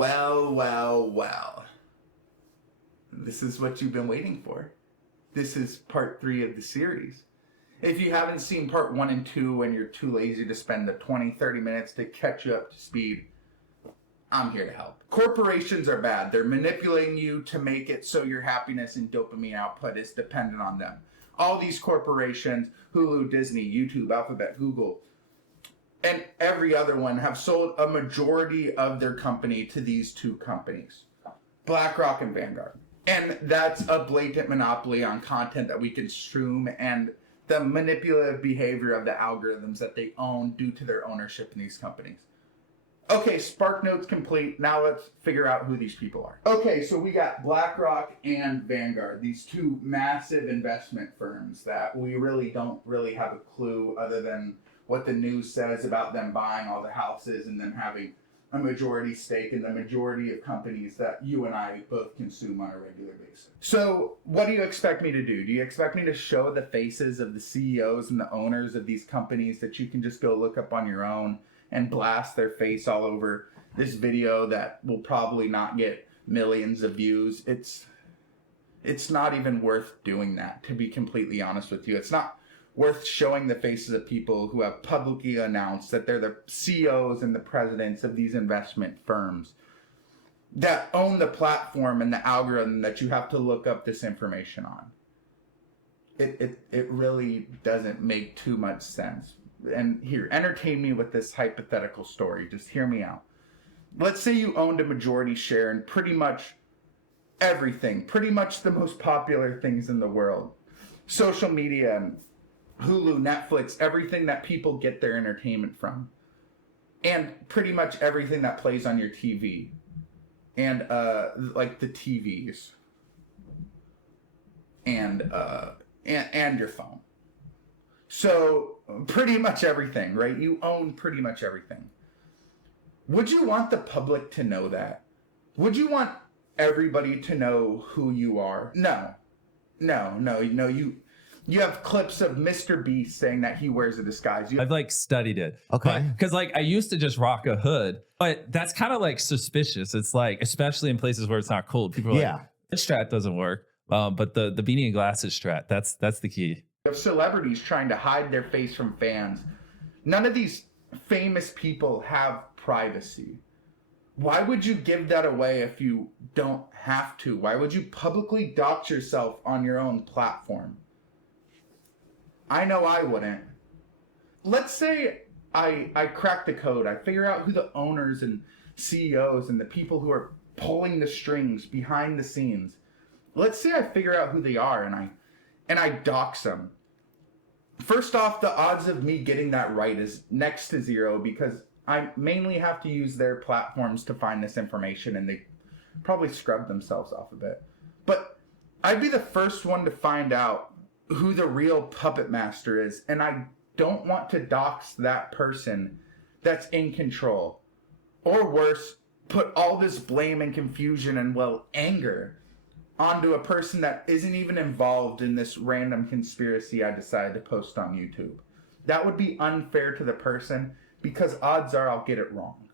Well. This is what you've been waiting for. This is part 3 of the series. If you haven't seen part 1 and 2 and you're too lazy to spend the 20-30 minutes to catch you up to speed, I'm here to help. Corporations are bad. They're manipulating you to make it so your happiness and dopamine output is dependent on them. All these corporations, Hulu, Disney, YouTube, Alphabet, Google, and every other one have sold a majority of their company to these 2 companies, BlackRock and Vanguard. And that's a blatant monopoly on content that we consume and the manipulative behavior of the algorithms that they own due to their ownership in these companies. Okay, SparkNotes complete. Now let's figure out who these people are. Okay, so we got BlackRock and Vanguard, these 2 massive investment firms that we really don't have a clue other than what the news says about them buying all the houses and then having a majority stake in the majority of companies that you and I both consume on a regular basis. So what do you expect me to do? Do you expect me to show the faces of the CEOs and the owners of these companies that you can just go look up on your own and blast their face all over this video that will probably not get millions of views? It's not even worth doing that, to be completely honest with you. It's not worth showing the faces of people who have publicly announced that they're the CEOs and the presidents of these investment firms that own the platform and the algorithm that you have to look up this information on. It really doesn't make too much sense. And here, entertain me with this hypothetical story. Just hear me out. Let's say you owned a majority share in pretty much everything, pretty much the most popular things in the world. Social media, Hulu, Netflix, everything that people get their entertainment from. And pretty much everything that plays on your TV. And like the TVs. And your phone. So pretty much everything, right? You own pretty much everything. Would you want the public to know that? Would you want everybody to know who you are? No. You have clips of Mr. Beast saying that he wears a disguise. I've studied it. Okay. Because I used to just rock a hood, but that's kind of suspicious. It's especially in places where it's not cold. People are like, this strat doesn't work. But the beanie and glasses strat, that's the key. You have celebrities trying to hide their face from fans. None of these famous people have privacy. Why would you give that away if you don't have to? Why would you publicly dox yourself on your own platform? I know I wouldn't. Let's say I crack the code. I figure out who the owners and CEOs and the people who are pulling the strings behind the scenes. Let's say I figure out who they are and I dox them. First off, the odds of me getting that right is next to 0 because I mainly have to use their platforms to find this information, and they probably scrub themselves off a bit. But I'd be the first one to find out who the real puppet master is, and I don't want to dox that person that's in control. Or worse, put all this blame and confusion and, anger onto a person that isn't even involved in this random conspiracy I decided to post on YouTube. That would be unfair to the person because odds are I'll get it wrong.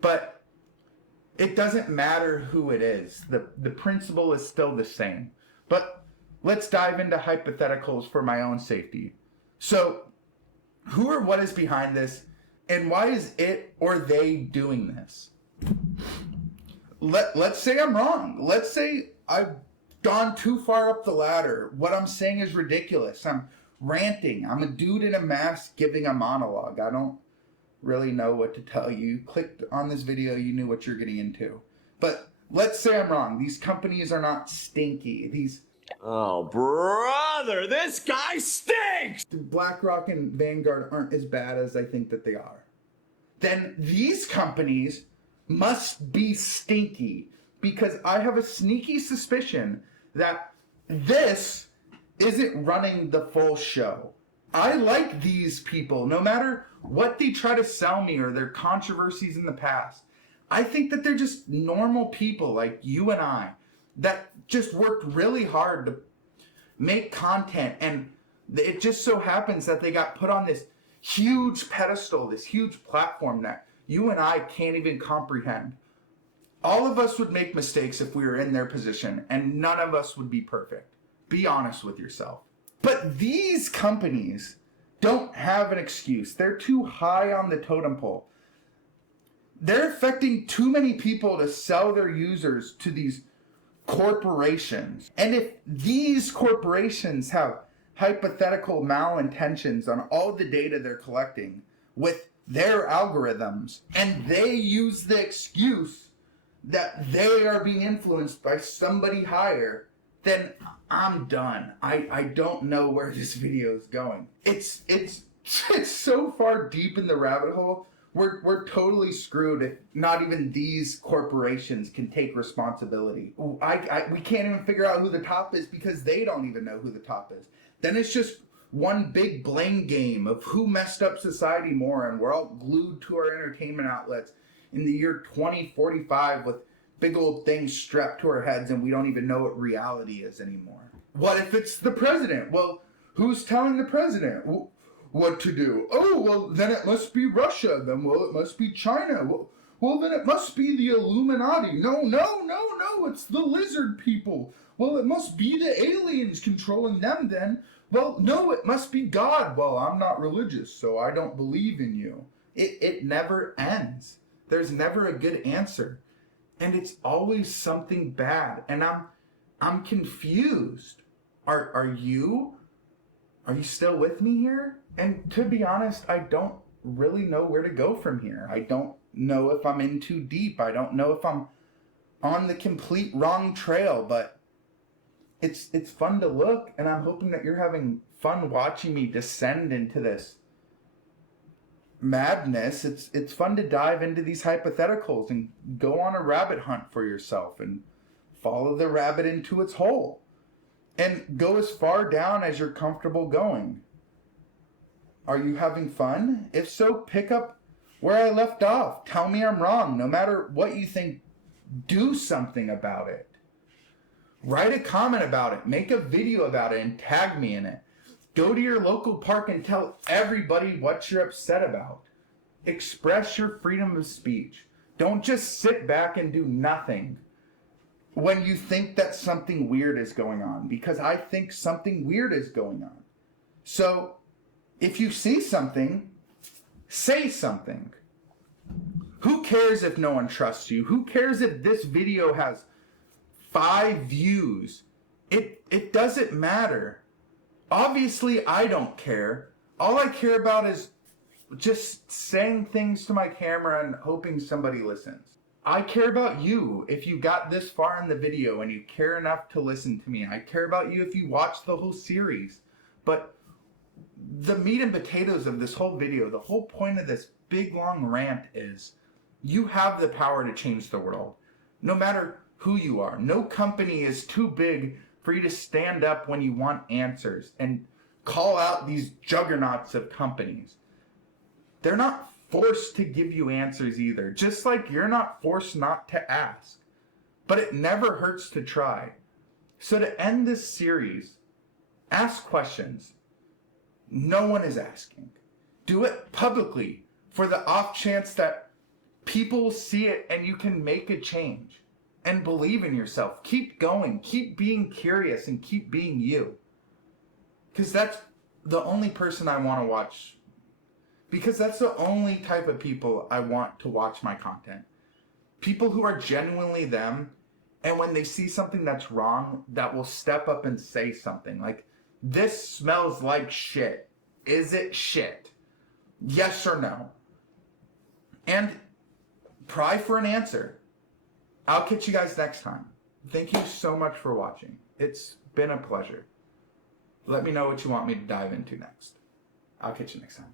But it doesn't matter who it is. The principle is still the same. But let's dive into hypotheticals for my own safety. So, who or what is behind this, and why is it or they doing this? Let's say I'm wrong. Let's say I've gone too far up the ladder. What I'm saying is ridiculous. I'm ranting. I'm a dude in a mask giving a monologue. I don't really know what to tell you. You clicked on this video, you knew what you're getting into. But let's say I'm wrong. These companies are not stinky. Oh, brother, this guy stinks! BlackRock and Vanguard aren't as bad as I think that they are. Then these companies must be stinky, because I have a sneaky suspicion that this isn't running the full show. I like these people, no matter what they try to sell me or their controversies in the past. I think that they're just normal people like you and I that just worked really hard to make content, and it just so happens that they got put on this huge pedestal, this huge platform that you and I can't even comprehend. All of us would make mistakes if we were in their position, and none of us would be perfect. Be honest with yourself. But these companies don't have an excuse. They're too high on the totem pole. They're affecting too many people to sell their users to these corporations. And if these corporations have hypothetical malintentions on all the data they're collecting with their algorithms, and they use the excuse that they are being influenced by somebody higher, then I'm done. I don't know where this video is going. It's so far deep in the rabbit hole. We're totally screwed if not even these corporations can take responsibility. We can't even figure out who the top is because they don't even know who the top is. Then it's just one big blame game of who messed up society more, and we're all glued to our entertainment outlets in the year 2045 with big old things strapped to our heads, and we don't even know what reality is anymore. What if it's the president? Well, who's telling the president what to do? Oh, well, then it must be Russia. Then, well, it must be China. Well, then it must be the Illuminati. No, it's the lizard people. Well, it must be the aliens controlling them then. Well, no, it must be God. Well, I'm not religious, so I don't believe in you. It never ends. There's never a good answer. And it's always something bad. And I'm confused. Are you still with me here? And to be honest, I don't really know where to go from here. I don't know if I'm in too deep. I don't know if I'm on the complete wrong trail, but it's fun to look, and I'm hoping that you're having fun watching me descend into this madness. It's fun to dive into these hypotheticals and go on a rabbit hunt for yourself and follow the rabbit into its hole and go as far down as you're comfortable going. Are you having fun? If so, pick up where I left off. Tell me I'm wrong. No matter what you think, do something about it. Write a comment about it. Make a video about it and tag me in it. Go to your local park and tell everybody what you're upset about. Express your freedom of speech. Don't just sit back and do nothing when you think that something weird is going on, because I think something weird is going on. So if you see something, say something. Who cares if no one trusts you? Who cares if this video has 5 views? It doesn't matter. Obviously, I don't care. All I care about is just saying things to my camera and hoping somebody listens. I care about you if you got this far in the video and you care enough to listen to me. I care about you if you watched the whole series. But the meat and potatoes of this whole video, the whole point of this big long rant is you have the power to change the world. No matter who you are. No company is too big for you to stand up when you want answers and call out these juggernauts of companies. They're not forced to give you answers either, just like you're not forced not to ask. But it never hurts to try. So to end this series, ask questions no one is asking. Do it publicly for the off chance that people will see it and you can make a change. And believe in yourself. Keep going. Keep being curious and keep being you. Because that's the only person I want to watch. Because that's the only type of people I want to watch my content. People who are genuinely them, and when they see something that's wrong, that will step up and say something. Like, this smells like shit. Is it shit? Yes or no? And pry for an answer. I'll catch you guys next time. Thank you so much for watching. It's been a pleasure. Let me know what you want me to dive into next. I'll catch you next time.